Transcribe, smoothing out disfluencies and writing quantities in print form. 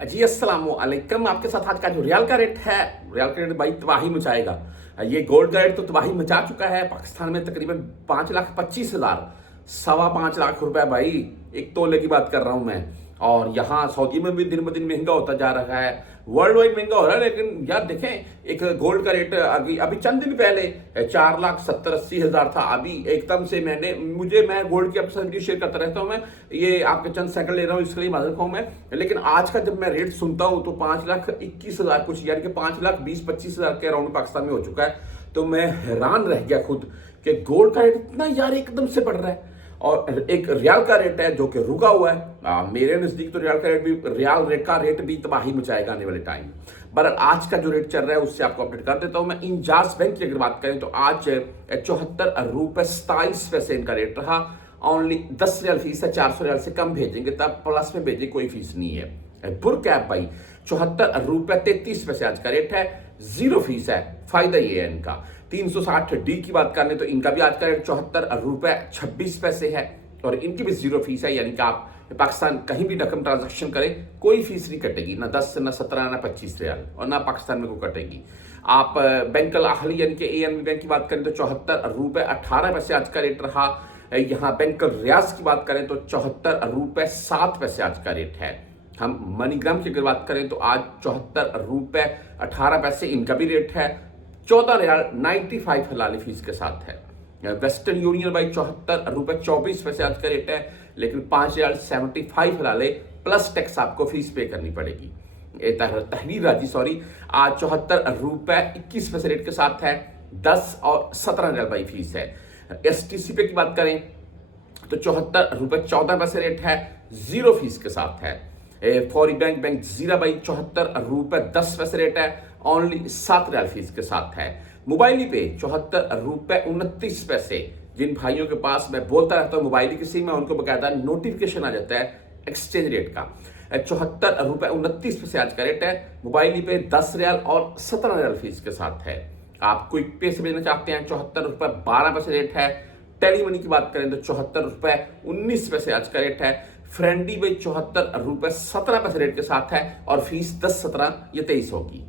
जी अस्सलाम वालेकुम। आपके साथ आज का जो रियाल का रेट है, रियाल का रेट भाई तबाही मचाएगा। ये गोल्ड का रेट तो तबाही मचा चुका है। पाकिस्तान में तकरीबन 5,25,000, 5.25 लाख रुपए भाई एक तोले की बात कर रहा हूं मैं। और यहाँ सऊदी में भी दिन ब दिन महंगा होता जा रहा है, वर्ल्ड वाइड महंगा हो रहा है। लेकिन यार देखें, एक गोल्ड का रेट अभी अभी चंद दिन पहले 4,70,80,000 था। अभी एकदम से मैं गोल्ड की आपके साथ वीडियो शेयर करता रहता हूं। मैं ये आपके चंद सेकंड ले रहा हूं, इसके लिए माजूर हूं मैं। लेकिन आज का जब मैं रेट सुनता हूं तो 5,21,000 कुछ, यानी कि 5,20,25,000 के अराउंड पाकिस्तान में हो चुका है। तो मैं हैरान रह गया खुद कि गोल्ड का रेट इतना यार एकदम से बढ़ रहा है। और एक रियाल का रेट है जो कि रुका हुआ है। मेरे नजदीक तो रियाल रेट का रेट भी तबाही मचाएगा आने वाले टाइम। पर आज का जो रेट चल रहा है उससे आपको अपडेट कर देता हूं मैं। इंजाज बैंक की अगर बात करें तो आज 74 रुपए 27 पैसे इनका रेट रहा। ओनली 10 रियाल फीस है, 400 रियाल से कम भेजेंगे तब प्लस में भेजे, कोई फीस नहीं है। बुर कैप भाई 74 रुपए 33 पैसे आज का रेट है, जीरो फीस है। फायदा ये है इनका। 360D की बात करें तो इनका भी आज का रेट 74 रुपए 26 पैसे है और इनकी भी जीरो फीस है। यानी कि आप पाकिस्तान कहीं भी रकम ट्रांजैक्शन करें कोई फीस नहीं कटेगी, ना 10 ना 17 ना 25 रियाल, और ना पाकिस्तान में को कटेगी। आप बैंक अल अहली यानी कि ANB बैंक की बात करें तो 74 रुपए 18 पैसे आज का रेट रहा। यहाँ बैंक रियाज की बात करें तो 74 रुपए 7 पैसे आज का रेट है। हम मनीग्राम की अगर बात करें तो आज 74 रुपए 18 पैसे इनका भी रेट है। 14 रियाल 95 हलाली फीस के साथ है। वेस्टर्न यूनियन भाई 74 रुपए 24 पैसे आज का रेट है, लेकिन 5 रियाल 75 हलाले प्लस टैक्स आपको फीस पे करनी पड़ेगी। तहरीर राजी सॉरी आज 74 रुपए 21 पैसे रेट के साथ है। 10 और 17 रियाल भाई फीस है। STC पे की बात करें तो 74 रुपए 14 पैसे रेट है, जीरो फीस के साथ है। फौरी बैंक जीरा भाई 74 रुपए 10 पैसे रेट है, ओनली 7 रियाल फीस के साथ है। मोबाइली पे 74 रुपए 29 पैसे। जिन भाइयों के पास मैं बोलता रहता हूं मोबाइली की सिम में, उनको बकायदा नोटिफिकेशन आ जाता है एक्सचेंज रेट का। 74 रुपए 29 पैसे आज का रेट है। मोबाइली पे 10 रियाल और 17 रियाल फीस के साथ है। आप क्विक पे से भेजना चाहते हैं 74 रुपए 12 पैसे रेट है। टेली मनी की बात करें तो 74 रुपए 19 पैसे आज का रेट है। फ्रेंडी भाई 74 रुपए 17 पैसे रेट के साथ है और फीस 10, 17 या 23 होगी।